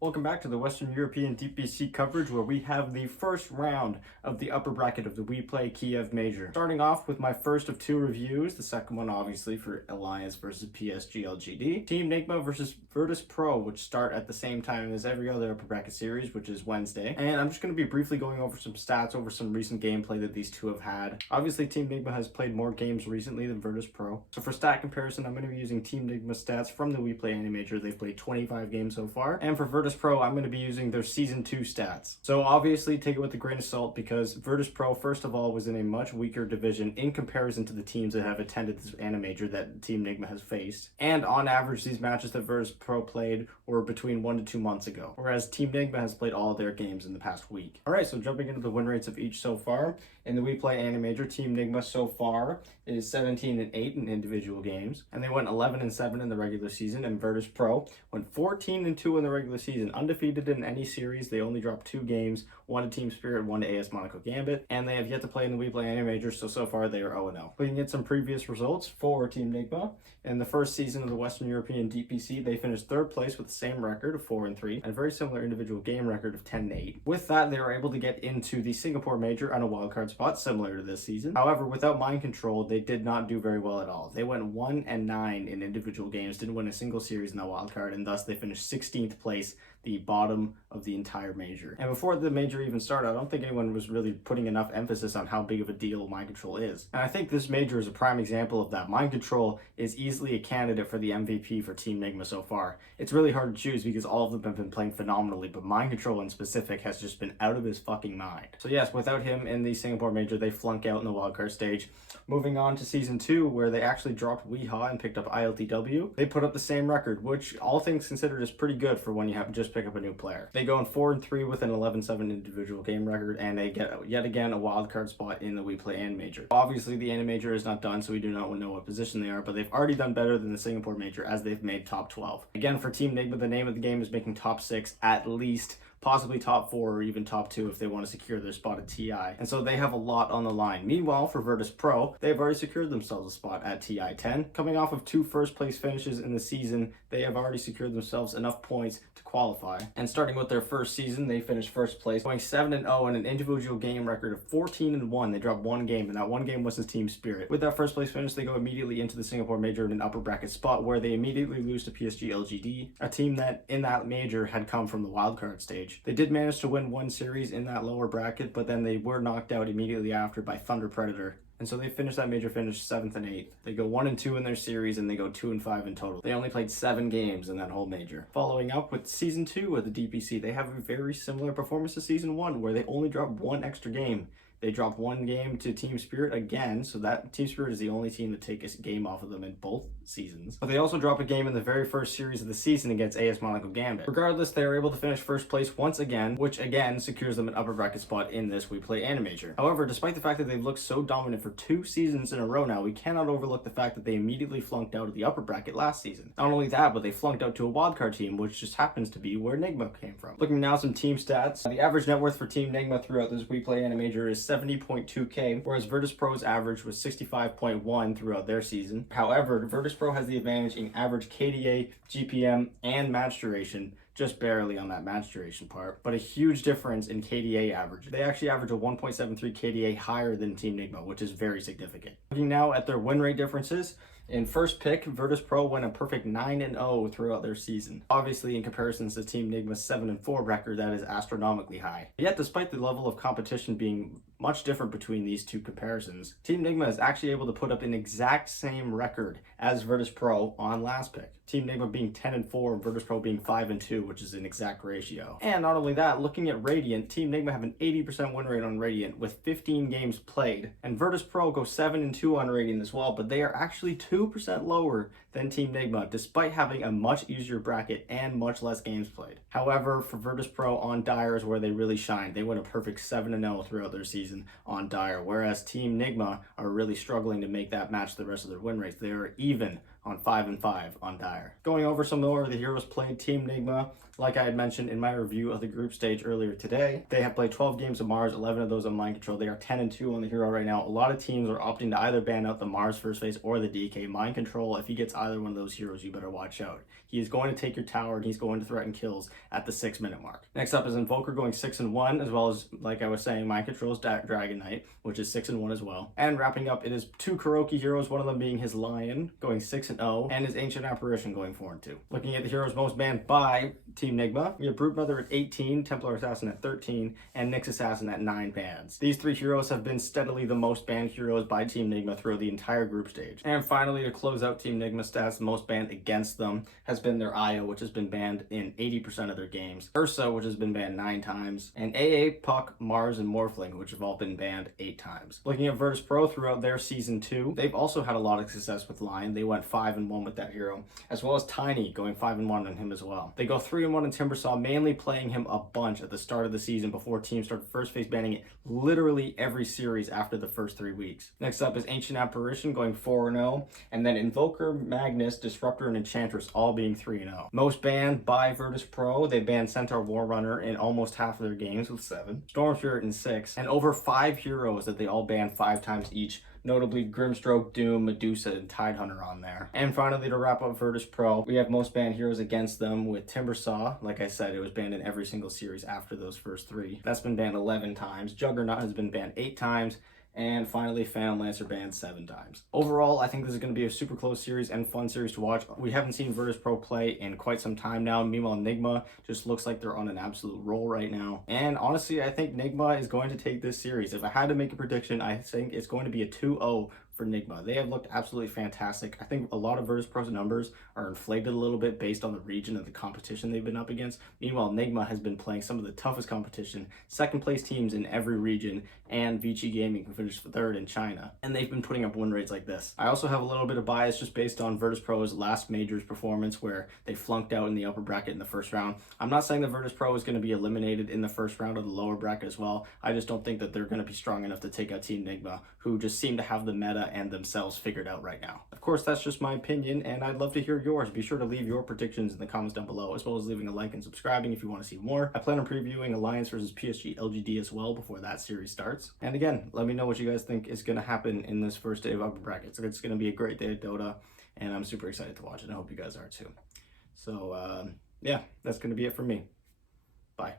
Welcome back to the Western European DPC coverage where we have the first round of the upper bracket of the WePlay Kiev Major. Starting off with my first of two reviews, the second one obviously for Alliance versus PSG LGD. Team Nigma versus Virtus Pro, which start at the same time as every other upper bracket series, which is Wednesday. And I'm just going to be briefly going over some stats over some recent gameplay that these two have had. Obviously Team Nigma has played more games recently than Virtus Pro. So for stat comparison, I'm going to be using Team Nigma stats from the WePlay Animajor. They've played 25 games so far. And for Virtus Pro, I'm going to be using their Season 2 stats. So obviously take it with a grain of salt because Virtus Pro, first of all, was in a much weaker division in comparison to the teams that have attended this Animajor that Team Nigma has faced. And on average, these matches that Virtus Pro played were between 1 to 2 months ago, whereas Team Nigma has played all of their games in the past week. Alright, so jumping into the win rates of each so far. In the WePlay Animajor, Team Nigma so far is 17-8 in individual games, and they went 11-7 in the regular season, and Virtus Pro went 14-2 in the regular season, undefeated in any series. They only dropped 2 games, one to Team Spirit, one to AS Monaco Gambit, and they have yet to play in the WePlay Animajor, so far they are 0-0. Looking at some previous results for Team Nigma, in the first season of the Western European DPC, they finished 3rd place with the same record of 4-3, and a very similar individual game record of 10-8. With that, they were able to get into the Singapore Major on a wildcard spot, similar to this season. However, without mind control, they did not do very well at all. They went 1-9 in individual games, didn't win a single series in that wildcard, and thus they finished 16th place, the bottom of the entire major. And before the major even started, I don't think anyone was really putting enough emphasis on how big of a deal mind control is. And I think this major is a prime example of that. Mind control is easily a candidate for the MVP for Team Nigma so far. It's really hard to choose because all of them have been playing phenomenally, but mind control in specific has just been out of his fucking mind. So yes, without him in the Singapore major, they flunk out in the wildcard stage. Moving on to season 2, where they actually dropped Weehaw and picked up ILTW. They put up the same record, which all things considered is pretty good for when you have just pick up a new player. They go in 4-3 with an 11-7 individual game record, and they get yet again a wildcard spot in the WePlay Animajor. Obviously, the Animajor is not done, so we do not know what position they are, but they've already done better than the Singapore Major as they've made top 12. Again, for Team Nigma, the name of the game is making top 6 at least, possibly top 4 or even top 2 if they want to secure their spot at TI. And so they have a lot on the line. Meanwhile, for Virtus Pro, they've already secured themselves a spot at TI 10. Coming off of 2 first place finishes in the season, they have already secured themselves enough points to qualify. And starting with their first season, they finished first place, going 7-0 and an individual game record of 14-1. They dropped 1 game, and that 1 game was his Team Spirit. With that first place finish, they go immediately into the Singapore Major in an upper bracket spot where they immediately lose to PSG LGD, a team that in that major had come from the wildcard stage. They did manage to win 1 series in that lower bracket, but then they were knocked out immediately after by Thunder Predator. And so they finished that major, finished 7th and 8th. They go 1-2 in their series, and they go 2-5 in total. They only played 7 games in that whole major. Following up with season 2 of the DPC, they have a very similar performance to season 1, where they only dropped 1 extra game. They dropped 1 game to Team Spirit again, so that Team Spirit is the only team to take a game off of them in both seasons. But they also drop a game in the very first series of the season against AS Monaco Gambit. Regardless, they are able to finish first place once again, which again secures them an upper bracket spot in this WePlay Animajor. However, despite the fact that they've looked so dominant for 2 seasons in a row now, we cannot overlook the fact that they immediately flunked out of the upper bracket last season. Not only that, but they flunked out to a wildcard team, which just happens to be where Nigma came from. Looking now at some team stats, the average net worth for Team Nigma throughout this WePlay Animajor is 70.2k, whereas Virtus Pro's average was 65.1 throughout their season. However, Virtus Pro has the advantage in average KDA, GPM, and match duration, just barely on that match duration part, but a huge difference in KDA average. They actually average a 1.73 KDA higher than Team Nigma, which is very significant. Looking now at their win rate differences, in first pick, Virtus Pro went a perfect 9-0 throughout their season. Obviously, in comparison to Team Nigma's 7-4 record, that is astronomically high. Yet, despite the level of competition being much different between these two comparisons, Team Nigma is actually able to put up an exact same record as Virtus Pro on last pick. Team Nigma being 10-4 and Virtus Pro being 5-2, which is an exact ratio. And not only that, looking at Radiant, Team Nigma have an 80% win rate on Radiant with 15 games played. And Virtus Pro go 7-2 on Radiant as well, but they are actually 2% lower than Team Nigma, despite having a much easier bracket and much less games played. However, for Virtus Pro, on Dire is where they really shine. They went a perfect 7-0 throughout their season on Dire, whereas Team Nigma are really struggling to make that match the rest of their win rates. They are even on 5-5 on Dire. Going over some more of the heroes played, Team Nigma Like I had mentioned in my review of the group stage earlier today, they have played 12 games of Mars, 11 of those on Mind Control. They are 10-2 on the hero right now. A lot of teams are opting to either ban out the Mars first phase or the DK. Mind Control, if he gets either one of those heroes, you better watch out. He is going to take your tower and he's going to threaten kills at the 6-minute mark. Next up is Invoker going 6-1, as well as, like I was saying, Mind Control's Dragon Knight, which is 6-1 as well. And wrapping up, it is 2 Kuroki heroes, one of them being his Lion, going 6-0, and his Ancient Apparition going 4-2. Looking at the heroes most banned by Team Nigma, we have Brute Mother at 18, Templar Assassin at 13, and Nyx Assassin at 9 bans. These 3 heroes have been steadily the most banned heroes by Team Nigma throughout the entire group stage. And finally, to close out Team Nigma stats, the most banned against them has been their Io, which has been banned in 80% of their games, Ursa, which has been banned 9 times, and AA, Puck, Mars, and Morphling, which have all been banned 8 times. Looking at Virtus Pro throughout their Season 2, they've also had a lot of success with Lion. They went 5-1 with that hero, as well as Tiny going 5-1 on him as well. They go 3-1 in Timbersaw, mainly playing him a bunch at the start of the season before teams started first phase banning it literally every series after the first 3 weeks. Next up is Ancient Apparition going 4-0, and then Invoker, Magnus, Disruptor, and Enchantress all being 3-0. Most banned by Virtus Pro, they banned Centaur Warrunner in almost half of their games with 7, Storm Spirit in 6, and over 5 heroes that they all banned 5 times each, notably Grimstroke, Doom, Medusa, and Tidehunter on there. And finally, to wrap up Virtus Pro, we have most banned heroes against them with Timbersaw. Like I said, it was banned in every single series after those first 3. That's been banned 11 times. Juggernaut has been banned 8 times. And finally, Phantom Lancer banned 7 times. Overall, I think this is going to be a super close series and fun series to watch. We haven't seen Virtus Pro play in quite some time now. Meanwhile, Nigma just looks like they're on an absolute roll right now. And honestly, I think Nigma is going to take this series. If I had to make a prediction, I think it's going to be a 2-0 for Nigma. They have looked absolutely fantastic. I think a lot of Virtus Pro's numbers are inflated a little bit based on the region and the competition they've been up against. Meanwhile, Nigma has been playing some of the toughest competition, second place teams in every region, and Vici Gaming who finished 3rd in China. And they've been putting up win rates like this. I also have a little bit of bias just based on Virtus Pro's last majors performance where they flunked out in the upper bracket in the first round. I'm not saying that Virtus Pro is going to be eliminated in the first round of the lower bracket as well. I just don't think that they're going to be strong enough to take out Team Nigma, who just seem to have the meta and themselves figured out right now. Of course, that's just my opinion, and I'd love to hear yours. Be sure to leave your predictions in the comments down below, as well as leaving a like and subscribing if you want to see more. I plan on previewing Alliance versus PSG LGD as well before that series starts. And again, let me know what you guys think is going to happen in this first day of Upper Brackets. It's going to be a great day of Dota, and I'm super excited to watch it. I hope you guys are too. So, yeah, that's going to be it for me. Bye.